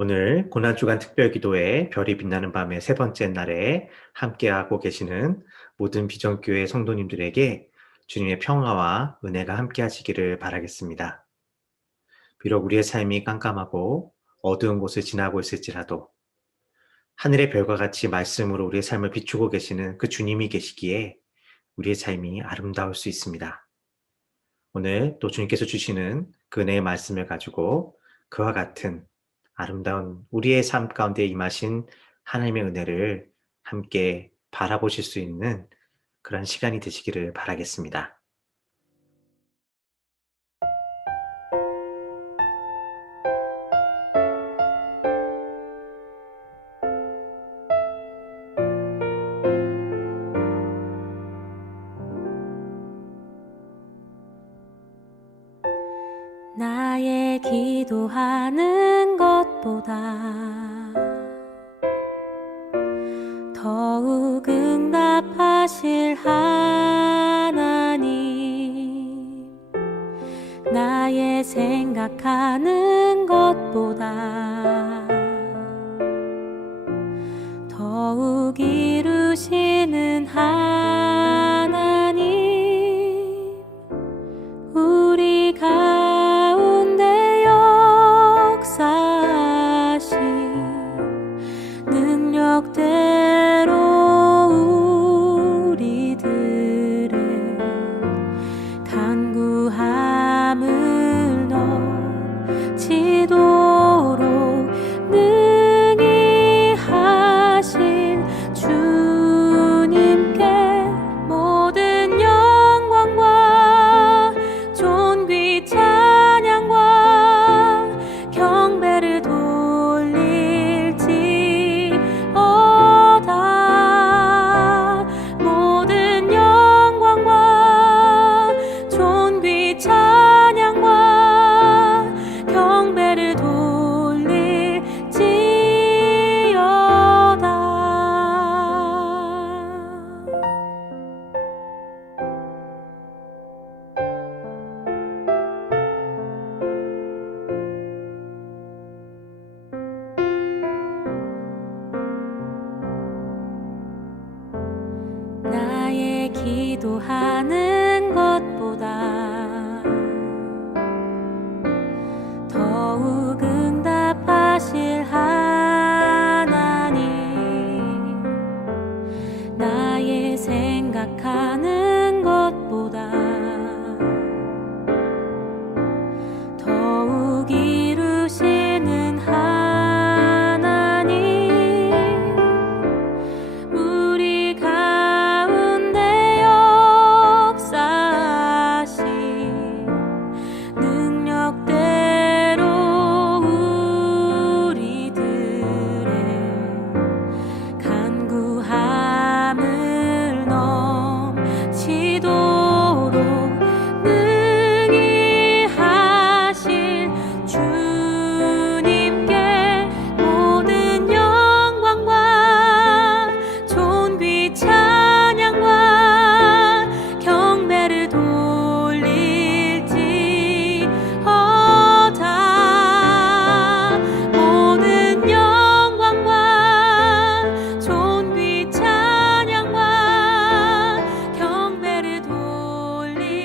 오늘 고난주간 특별기도회 별이 빛나는 밤의 세 번째 날에 함께하고 계시는 모든 비전교회 성도님들에게 주님의 평화와 은혜가 함께하시기를 바라겠습니다. 비록 우리의 삶이 깜깜하고 어두운 곳을 지나고 있을지라도 하늘의 별과 같이 말씀으로 우리의 삶을 비추고 계시는 그 주님이 계시기에 우리의 삶이 아름다울 수 있습니다. 오늘 또 주님께서 주시는 그 은혜의 말씀을 가지고 그와 같은 아름다운 우리의 삶 가운데 임하신 하나님의 은혜를 함께 바라보실 수 있는 그런 시간이 되시기를 바라겠습니다. 나의 기도하는 것보다 더욱 응답하실 하나님, 나의 생각하는 것보다 더욱 이루시는 하나님, 우리 가운데 역사하신 능력대로 우리들의 간구함을 넘치도록 능히 하실 주님께 모든 영광과 존귀 찬양과 경배를 돌릴지어다. 모든 영광과 존귀 찬양과 경배를 돌릴지어다. 나의 기도하는 것보다 더욱 응답하실 하나님, 나의 생각하는 것보다 더욱 이루시는 하나님, 우리 가운데 역사하신 능력대로 우리들의 간구함을 넘치도록 능히 하실 주님께 모든 영광과 존귀 찬양과 경배를 돌릴지어다. 모든 영광과 존귀 찬양과 경배를 돌릴지어다.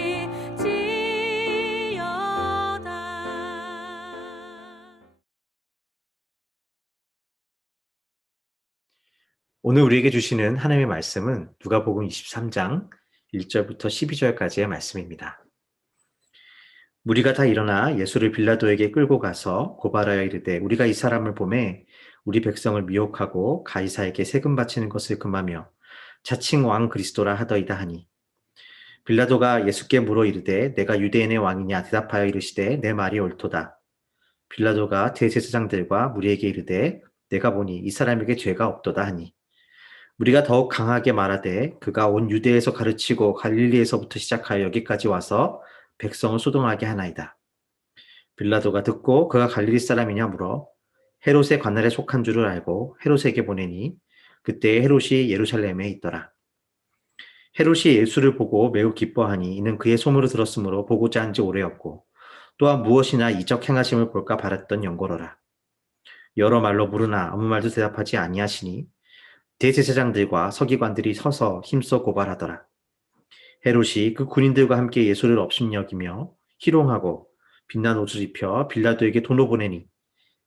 오늘 우리에게 주시는 하나님의 말씀은 누가복음 23장 1절부터 12절까지의 말씀입니다. 무리가 다 일어나 예수를 빌라도에게 끌고 가서 고발하여 이르되 우리가 이 사람을 보매 우리 백성을 미혹하고 가이사에게 세금 바치는 것을 금하며 자칭 왕 그리스도라 하더이다 하니, 빌라도가 예수께 물어 이르되 내가 유대인의 왕이냐 대답하여 이르시되 내 말이 옳도다. 빌라도가 대제사장들과 무리에게 이르되 내가 보니 이 사람에게 죄가 없도다 하니, 우리가 더욱 강하게 말하되 그가 온 유대에서 가르치고 갈릴리에서부터 시작하여 여기까지 와서 백성을 소동하게 하나이다. 빌라도가 듣고 그가 갈릴리 사람이냐 물어 헤롯의 관할에 속한 줄을 알고 헤롯에게 보내니, 그때 헤롯이 예루살렘에 있더라. 헤롯이 예수를 보고 매우 기뻐하니 이는 그의 소문을 들었으므로 보고자 한 지 오래였고 또한 무엇이나 이적 행하심을 볼까 바랐던 연고로라. 여러 말로 물으나 아무 말도 대답하지 아니하시니 대제사장들과 서기관들이 서서 힘써 고발하더라. 헤롯이 그 군인들과 함께 예수를 업신여기며 희롱하고 빛난 옷을 입혀 빌라도에게 돈을 보내니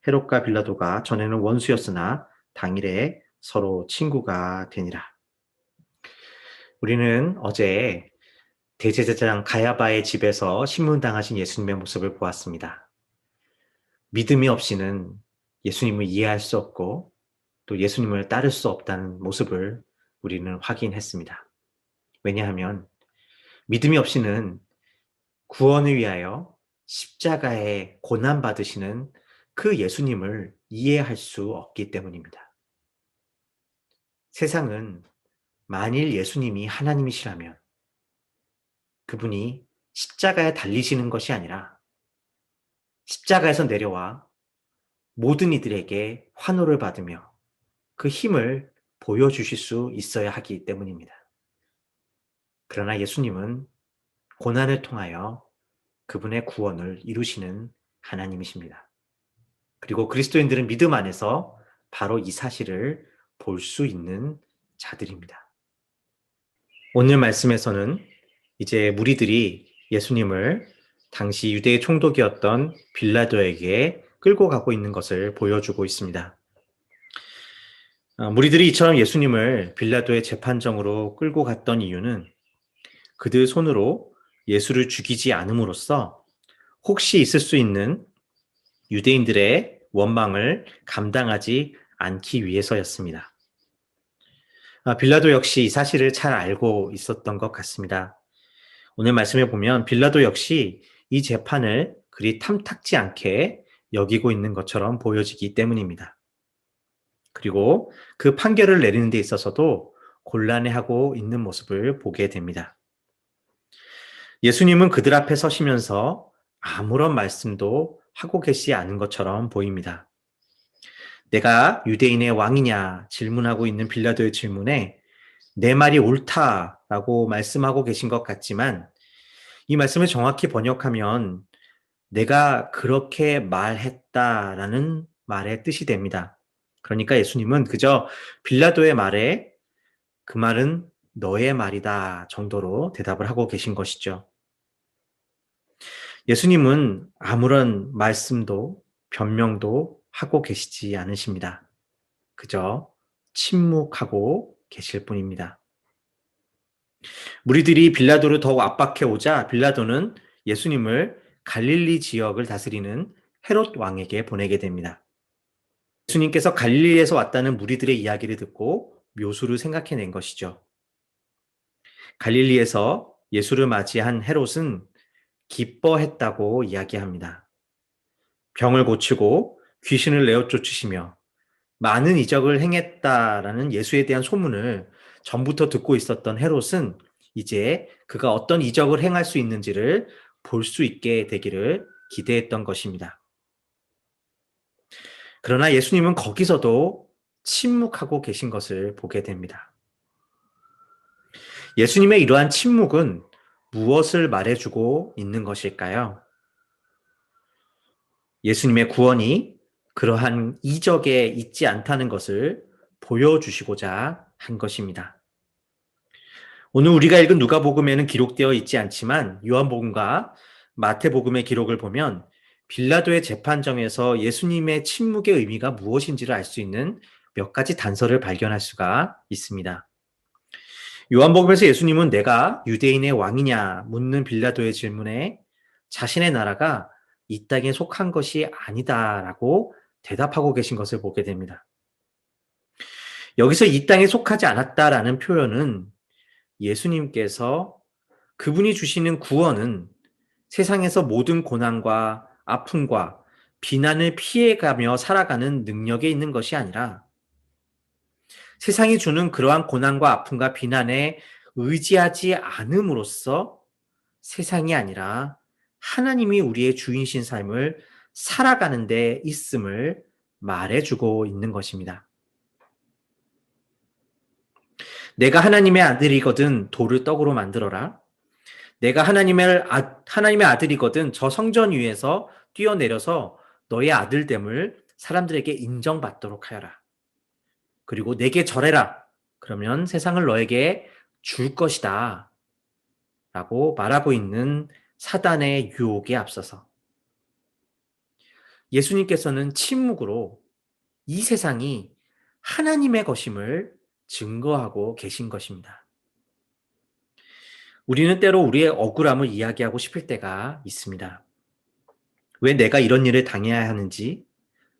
헤롯과 빌라도가 전에는 원수였으나 당일에 서로 친구가 되니라. 우리는 어제 대제사장 가야바의 집에서 신문당하신 예수님의 모습을 보았습니다. 믿음이 없이는 예수님을 이해할 수 없고 또 예수님을 따를 수 없다는 모습을 우리는 확인했습니다. 왜냐하면 믿음이 없이는 구원을 위하여 십자가에 고난받으시는 그 예수님을 이해할 수 없기 때문입니다. 세상은 만일 예수님이 하나님이시라면 그분이 십자가에 달리시는 것이 아니라 십자가에서 내려와 모든 이들에게 환호를 받으며 그 힘을 보여주실 수 있어야 하기 때문입니다. 그러나 예수님은 고난을 통하여 그분의 구원을 이루시는 하나님이십니다. 그리고 그리스도인들은 믿음 안에서 바로 이 사실을 볼 수 있는 자들입니다. 오늘 말씀에서는 이제 무리들이 예수님을 당시 유대의 총독이었던 빌라도에게 끌고 가고 있는 것을 보여주고 있습니다. 무리들이 이처럼 예수님을 빌라도의 재판정으로 끌고 갔던 이유는 그들 손으로 예수를 죽이지 않음으로써 혹시 있을 수 있는 유대인들의 원망을 감당하지 않기 위해서였습니다. 빌라도 역시 이 사실을 잘 알고 있었던 것 같습니다. 오늘 말씀에 보면 빌라도 역시 이 재판을 그리 탐탁지 않게 여기고 있는 것처럼 보여지기 때문입니다. 그리고 그 판결을 내리는 데 있어서도 곤란해하고 있는 모습을 보게 됩니다. 예수님은 그들 앞에 서시면서 아무런 말씀도 하고 계시지 않은 것처럼 보입니다. 내가 유대인의 왕이냐 질문하고 있는 빌라도의 질문에 내 말이 옳다라고 말씀하고 계신 것 같지만 이 말씀을 정확히 번역하면 내가 그렇게 말했다라는 말의 뜻이 됩니다. 그러니까 예수님은 그저 빌라도의 말에 그 말은 너의 말이다 정도로 대답을 하고 계신 것이죠. 예수님은 아무런 말씀도 변명도 하고 계시지 않으십니다. 그저 침묵하고 계실 뿐입니다. 무리들이 빌라도를 더욱 압박해 오자 빌라도는 예수님을 갈릴리 지역을 다스리는 헤롯 왕에게 보내게 됩니다. 예수님께서 갈릴리에서 왔다는 무리들의 이야기를 듣고 묘수를 생각해낸 것이죠. 갈릴리에서 예수를 맞이한 헤롯은 기뻐했다고 이야기합니다. 병을 고치고 귀신을 내어 쫓으시며 많은 이적을 행했다라는 예수에 대한 소문을 전부터 듣고 있었던 헤롯은 이제 그가 어떤 이적을 행할 수 있는지를 볼 수 있게 되기를 기대했던 것입니다. 그러나 예수님은 거기서도 침묵하고 계신 것을 보게 됩니다. 예수님의 이러한 침묵은 무엇을 말해주고 있는 것일까요? 예수님의 구원이 그러한 이적에 있지 않다는 것을 보여주시고자 한 것입니다. 오늘 우리가 읽은 누가복음에는 기록되어 있지 않지만 요한복음과 마태복음의 기록을 보면 빌라도의 재판정에서 예수님의 침묵의 의미가 무엇인지를 알 수 있는 몇 가지 단서를 발견할 수가 있습니다. 요한복음에서 예수님은 내가 유대인의 왕이냐 묻는 빌라도의 질문에 자신의 나라가 이 땅에 속한 것이 아니다라고 대답하고 계신 것을 보게 됩니다. 여기서 이 땅에 속하지 않았다라는 표현은 예수님께서 그분이 주시는 구원은 세상에서 모든 고난과 아픔과 비난을 피해가며 살아가는 능력에 있는 것이 아니라 세상이 주는 그러한 고난과 아픔과 비난에 의지하지 않음으로써 세상이 아니라 하나님이 우리의 주인신 삶을 살아가는 데 있음을 말해주고 있는 것입니다. 내가 하나님의 아들이거든 돌을 떡으로 만들어라. 내가 하나님의 아들이거든 저 성전 위에서 뛰어내려서 너의 아들됨을 사람들에게 인정받도록 하여라. 그리고 내게 절해라. 그러면 세상을 너에게 줄 것이다. 라고 말하고 있는 사단의 유혹에 앞서서 예수님께서는 침묵으로 이 세상이 하나님의 것임을 증거하고 계신 것입니다. 우리는 때로 우리의 억울함을 이야기하고 싶을 때가 있습니다. 왜 내가 이런 일을 당해야 하는지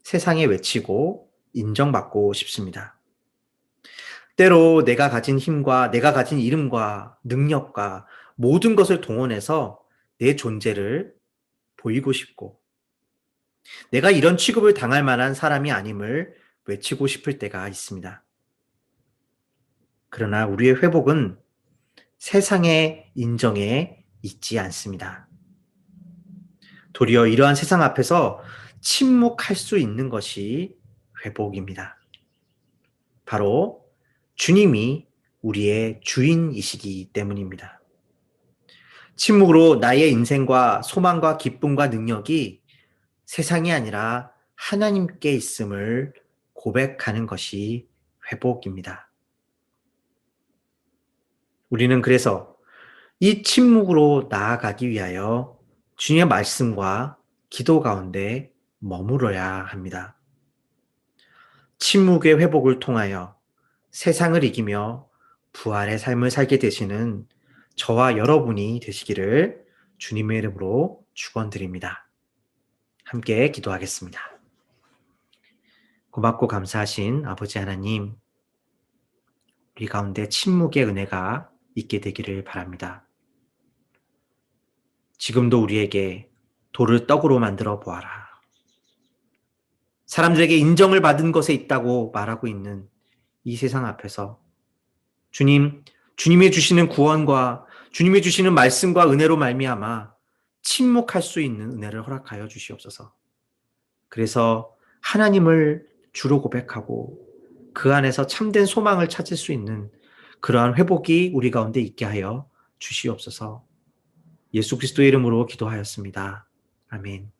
세상에 외치고 인정받고 싶습니다. 때로 내가 가진 힘과 내가 가진 이름과 능력과 모든 것을 동원해서 내 존재를 보이고 싶고 내가 이런 취급을 당할 만한 사람이 아님을 외치고 싶을 때가 있습니다. 그러나 우리의 회복은 세상의 인정에 있지 않습니다. 도리어 이러한 세상 앞에서 침묵할 수 있는 것이 회복입니다. 바로 주님이 우리의 주인이시기 때문입니다. 침묵으로 나의 인생과 소망과 기쁨과 능력이 세상이 아니라 하나님께 있음을 고백하는 것이 회복입니다. 우리는 그래서 이 침묵으로 나아가기 위하여 주님의 말씀과 기도 가운데 머무러야 합니다. 침묵의 회복을 통하여 세상을 이기며 부활의 삶을 살게 되시는 저와 여러분이 되시기를 주님의 이름으로 축원드립니다. 함께 기도하겠습니다. 고맙고 감사하신 아버지 하나님, 우리 가운데 침묵의 은혜가 있게 되기를 바랍니다. 지금도 우리에게 돌을 떡으로 만들어 보아라. 사람들에게 인정을 받은 것에 있다고 말하고 있는 이 세상 앞에서 주님이 주시는 구원과 주님이 주시는 말씀과 은혜로 말미암아 침묵할 수 있는 은혜를 허락하여 주시옵소서. 그래서 하나님을 주로 고백하고 그 안에서 참된 소망을 찾을 수 있는 그러한 회복이 우리 가운데 있게 하여 주시옵소서. 예수 그리스도의 이름으로 기도하였습니다. 아멘.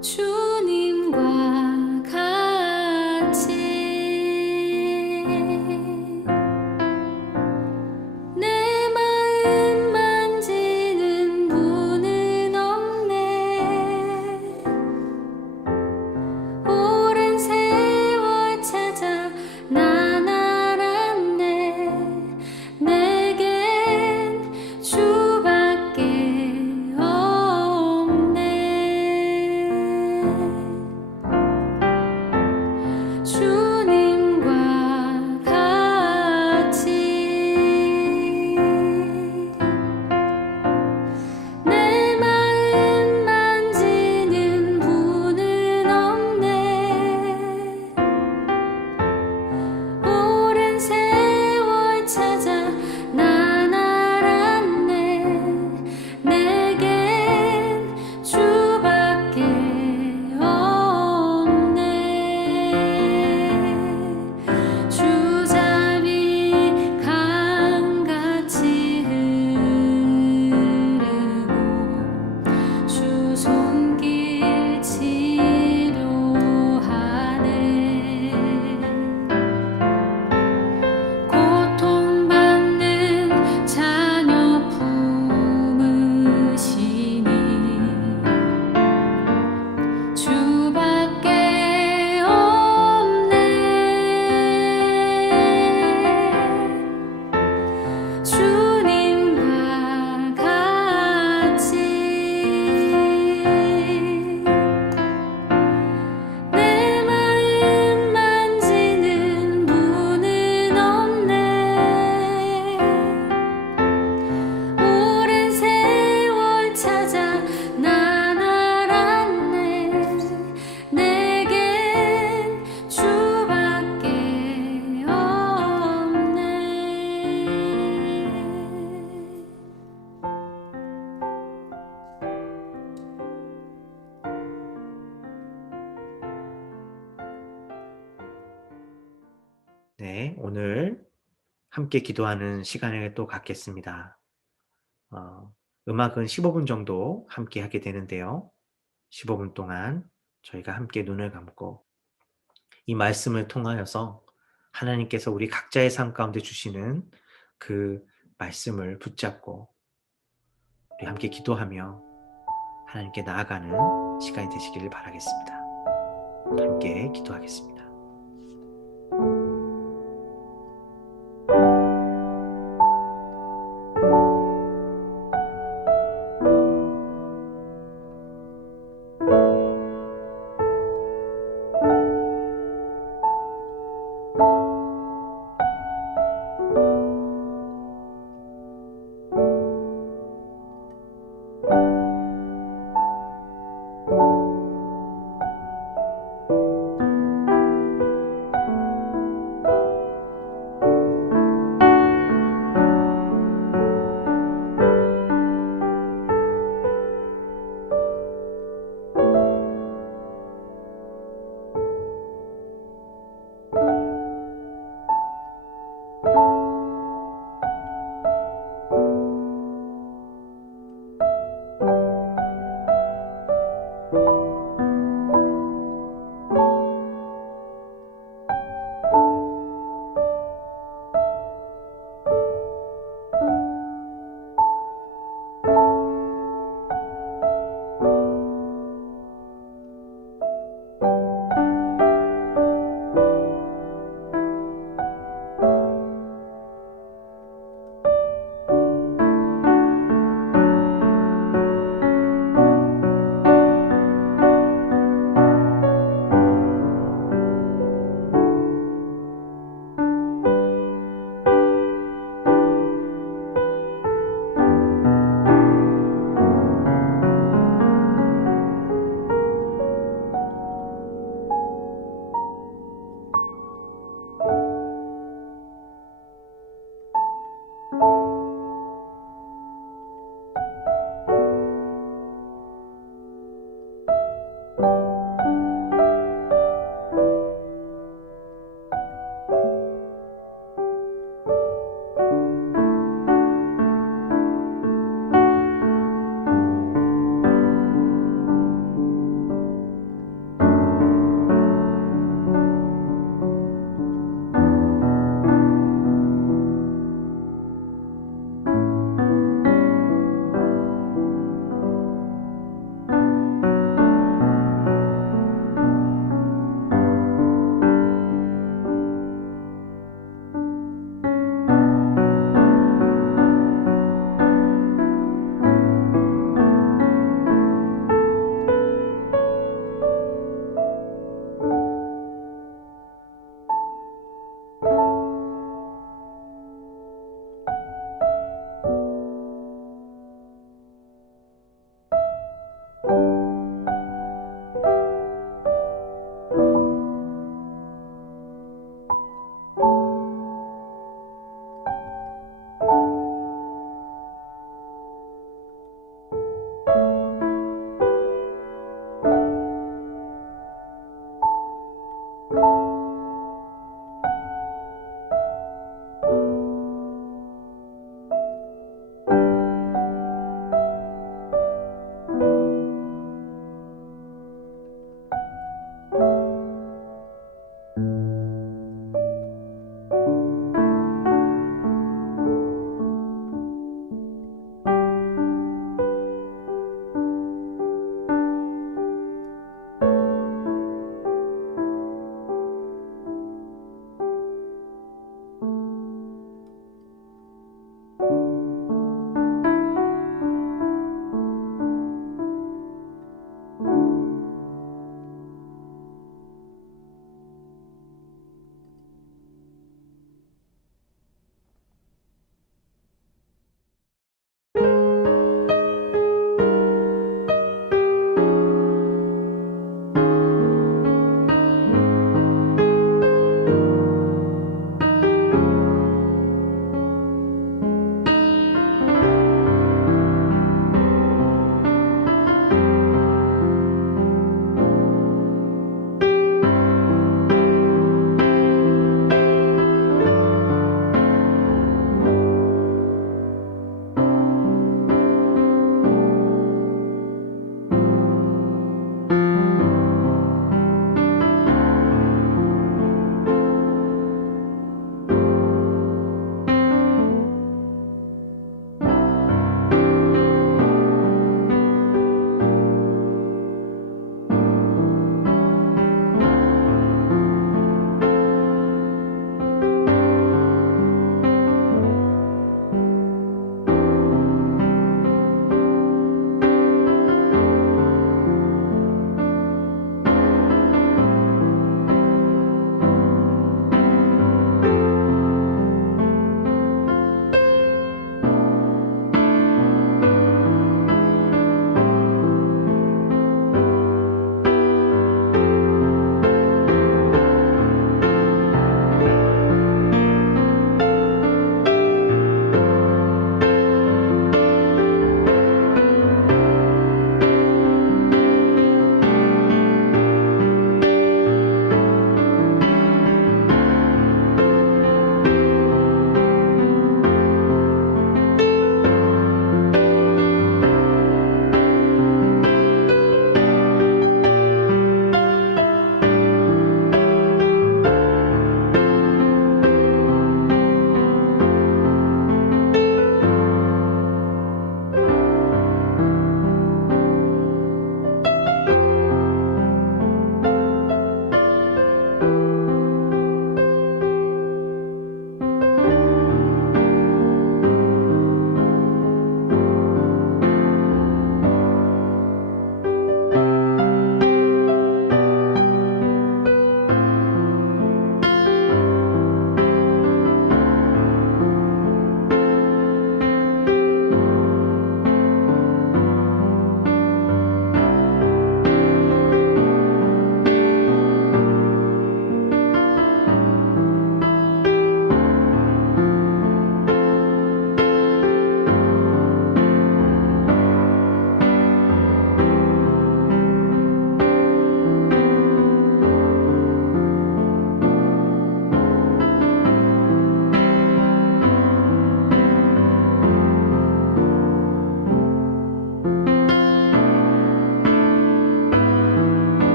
주님과 같이 내 마음 만지 네, 오늘 함께 기도하는 시간을 또 갖겠습니다. 음악은 15분 정도 함께 하게 되는데요. 15분 동안 저희가 함께 눈을 감고 이 말씀을 통하여서 하나님께서 우리 각자의 삶 가운데 주시는 그 말씀을 붙잡고 우리 함께 기도하며 하나님께 나아가는 시간이 되시기를 바라겠습니다. 함께 기도하겠습니다.